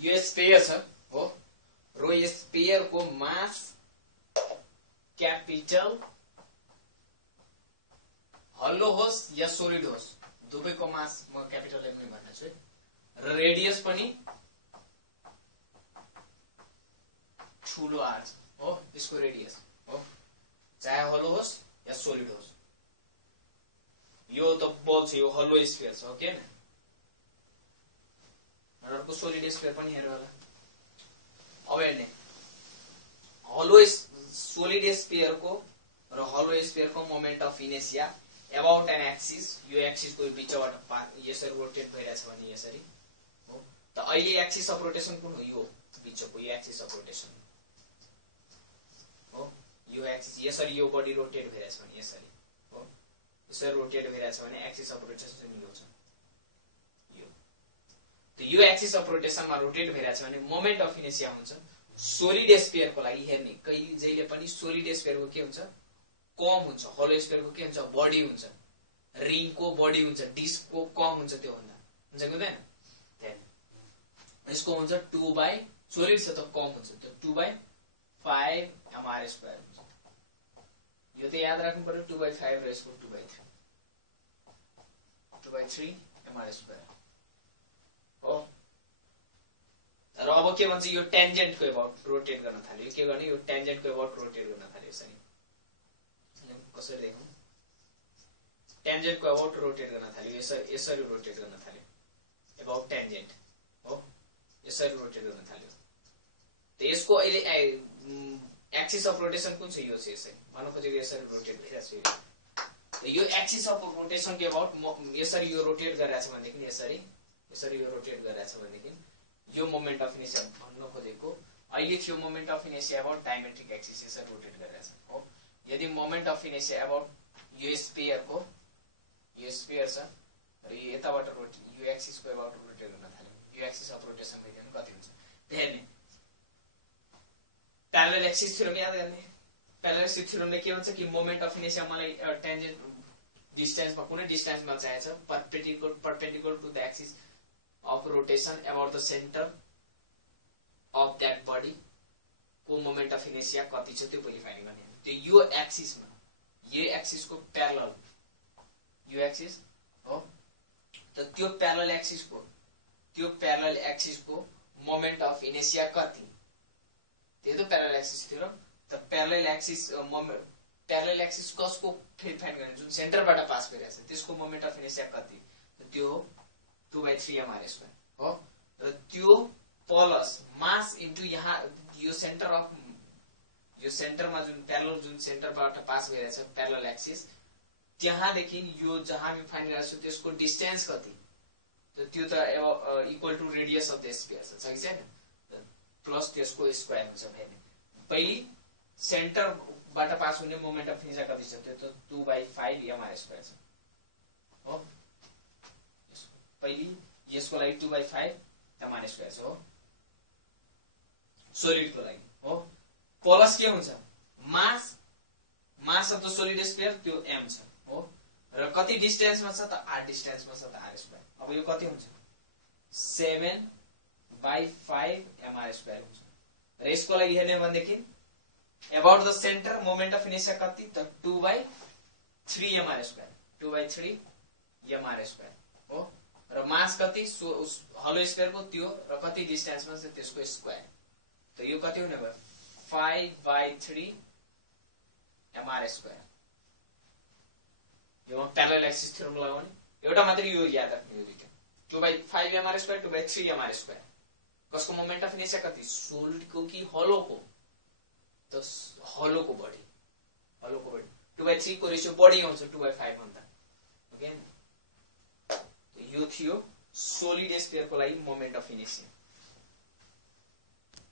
यो स्पेयर छ हो र यो स्पेयर को मास क्यापिटल हल्लो होस् या सोलिड होस् दुवैको मास म क्यापिटल एम नै भन्ने छु र रेडियस पनि ठूलो आर हो यसको रेडियस हो चाहे हल्लो होस् या सोलिड होस् यो त बल छ यो हल्लो स्फियर छ ओके न अर्को सोलिड स्फियर पनि हेर्नु होला अब हेर्ने हल्लो सोलिड स्फियर को र हल्लो स्फियर को moment of inertia about an axis यो एक्सिस को बीचबाट यसरी रोटेट भइरहेछ भने यसरी हो त अहिले एक्सिस अफ रोटेसन कुन हो यो बीचको यो एक्सिस अफ रोटेसन हो यो एक्सिस यसरी यो बडी रोटेट भइरहेछ भने यसरी हो यसरी रोटेट भइरहेछ भने एक्सिस अफ रोटेसन चाहिँ यो छ यो त यो एक्सिस अफ रोटेसनमा रोटेट भइरहेछ भने मोमेन्ट अफ इनर्शिया हुन्छ सोलिड स्फियर को लागि हेर्ने कहिले जहिले पनि सोलिड स्फियर को के हुन्छ कम हुन्छ हलो स्फियर को के हुन्छ बडी हुन्छ रिङ को बडी हुन्छ डिस्क को कम हुन्छ त्यो भन्दा हुन्छ कि हुँदैन यसको हुन्छ 2 बाइ सोलिड छ त कम हुन्छ त्यो 2 बाइ 5 mr स्क्वायर हुन्छ यो त याद राख्नु पर्यो 2 बाइ 5 र यसको 2 बाइ 3 2 बाइ 3 mr स्क्वायर हो र अब के भन्छ यो टेन्जेन्ट को अबाउट रोटेट गर्न थाल्यो यो के गर्ने यो टेन्जेन्ट को अबाउट रोटेट गर्न थाल्यो यसरी कसरी देखौं टेन्जेन्ट को अबाउट रोटेट गर्न थाल्यो यसरी रोटेट गर्न थाल्यो अबाउट टेन्जेन्ट हो यसरी रोटेट गर्न थाल्यो त यसको अहिले एक्सिस अफ रोटेसन कुन छ यो छ यसरी भन्न खोजेको यसरी रोटेट भइरहेछ त यो एक्सिस अफ रोटेसन के अबाउट यसरी यो रोटेट गरिरहेछ भनेदेखि यसरी यो रोटेट गरिरहेछ भनेदेखि यो मोमेन्ट अफ इनर्शिया भन्न खोजेको अहिले थियो moment of inertia about diametric axis यसरी रोटेट गरिरहेछ हो यदि मोमेन्ट अफ इनर्शिया अबाउट यो स्फियर छ र यो यताबाट रोटेट यो एक्सिस को अबाउट रोटेट गर्न थाल्यो यो एक्सिस अफ रोटेसन भइदिनु कति हुन्छ हेर्ने प्यारलल एक्सिस थ्योरम याद गर्ने प्यारलल एक्सिस थ्योरमले के भन्छ कि मोमेन्ट अफ इनर्शिया मलाई टेन्जेन्ट डिस्टेन्समा कुनै डिस्टेन्समा चाहिन्छ perpendicular to the axis of rotation about the centre of that body को मोमेन्ट अफ इनर्शिया कति छ त्यो पहिले फाइन्ड गर्ने त्यो यो एक्सिस को प्यारलल यो एक्सिस हो त त्यो प्यारलल एक्सिस को मोमेन्ट अफ इनर्शिया कति त्यो त प्यारलल एक्सिस थियो र त प्यारलल एक्सिस कसको फेरि फाइन्ड गर्ने जुन सेन्टरबाट पास भइरहेछ त्यसको मोमेन्ट अफ इनर्शिया कति त्यो हो 2 बाइ 3 mr स्क्वायर हो र त्यो प्लस मास इन्टु यहाँ यो सेन्टरमा जुन प्यारलल जुन सेन्टरबाट पास भइरहेछ प्यारलल एक्सिस त्यहाँदेखि यो जहाँ हामी फाइन्ड गरेछौं त्यसको डिस्टेन्स कति त्यो त equal to radius of the sphere छ कि छैन प्लस त्यसको स्क्वायर हुन्छ भने पहिले सेन्टरबाट पास हुने मोमेन्ट अफ इनर्शिया कति छ त्यो त 2 बाइ 5 mr स्क्वायर छ हो पहिले यसको लागि 2 बाइ 5 mr स्क्वायर छ हो सोलिड को लागि हो प्लस के हुन्छ mass of the solid sphere त्यो m छ हो र कति डिस्टेन्समा छ त r डिस्टेन्समा छ त r स्क्वायर अब यो कति हुन्छ 7 बाइ 5 mr स्क्वायर हुन्छ र यसको लागि हेर्ने भनेदेखि about the centre moment of inertia कति त 2 by 3 mr square 2 by 3 mr square हो र मास कति हलो स्फियर को त्यो र कति डिस्टेन्समा छ त्यसको स्क्वायर त यो कति हुने भयो 5 बाइ 3 mr स्क्वायर यो प्यारलल एक्सिस थ्योरम लगाउने एउटा मात्र यो याद राख्नु यो दुईटा 2 by 5 mr square 2 by 3 mr square कसको मोमेन्ट अफ इनर्शिया कति सोलिड को कि हलो को त हलो को बडी 2 बाइ 3 को रेशियो बडी आउँछ 2 बाइ 5 भन्दा ओके यो थियो सोलिड स्फियर को लागि मोमेन्ट अफ इनर्शिया